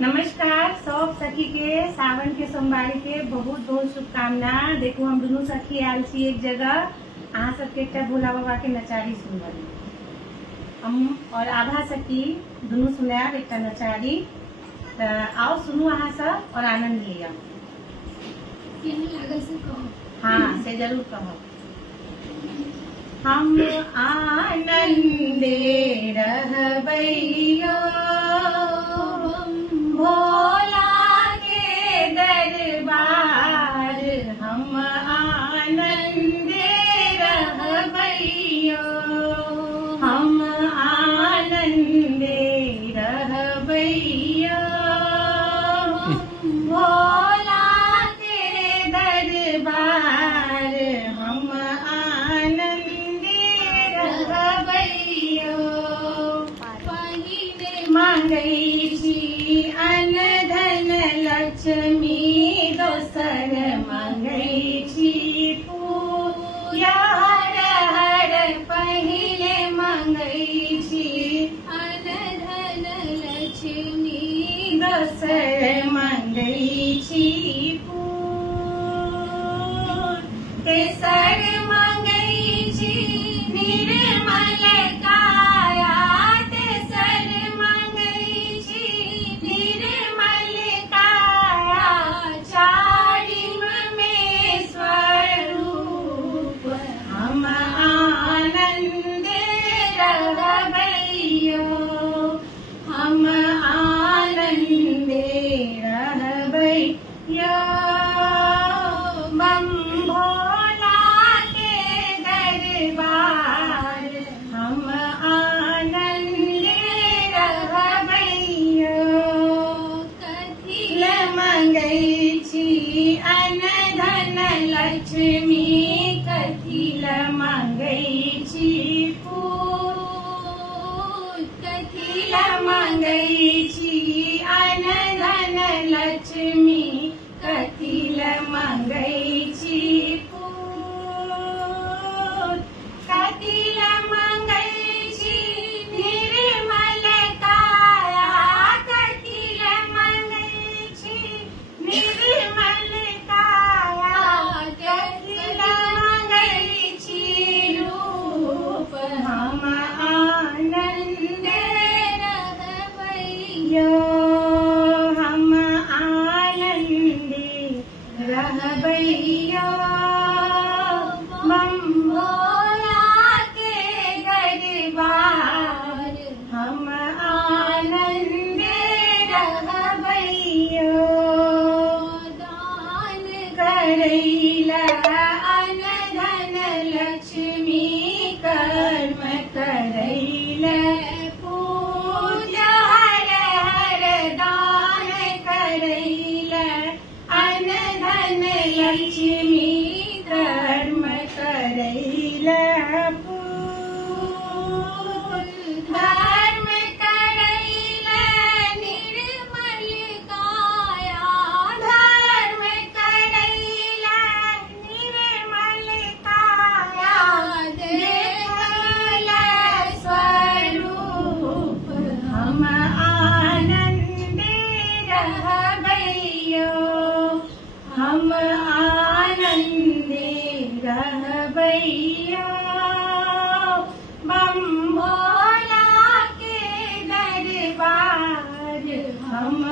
नमस्कार। सब सखी के सावन के सोमवारी के बहुत बहुत शुभकामना। देखो हम दोनों सखी आयल छी एक जगह, अहाँ सबके एक भोला बाबा के नचारी सुनबी। हम और आधा सखी दोनों सुनाब एक नचारी, तो आओ सुनू अहाँ सब और आनंद लिया। हाँ से जरूर कहो। हम आनंदे रहबैयो भोला के दरबार, हम आनंदे रहबैयो, हम आनंदे रहबैयो भोला के दरबार, हम आनंदे रहबैयो। पहिले मांगै अन धन लक्ष्मी, दोसर मंगै छी पूजा हर हर। पहिले मंगै छी अन धन लक्ष्मी, दोसर मंगै छी तेसर मंगै छी निर्मल काया, तेसर मंगै छी निर्मल काया। चारिम में स्वरूप, हम आनंदे रहबैयो, हम आनंदे रहबैयो। बम भोला के दरबार, हम आनंदे रहबैयो। कथी मंगै छी अन धन लक्ष्मी, कथी मंगै छी कथी मंगै छी अन धन लक्ष्मी, कथी मंगै छी कथी मंगै छी निर्मल काया, कथी मंगै छी निर्मल काया। कथी मंगै छी रूप, हम आनंदे रहबैयो, हम आनंदे रहबैयो। बम भोला के दरबार, हम आनंदे रहबैयो। दान करैला अन धन लक्ष्मी, कर्म करैला पूजा हर हर। दान करैला अन धन लक्ष्मी, कर्म करैला धर्म करैला निर्मल काया, धर्म करैला निर्मल काया। देखल स्वरूप, हम आनंदे रहबैयो, हम आनंदे रहबैयो। बम भोला के दरबार, हम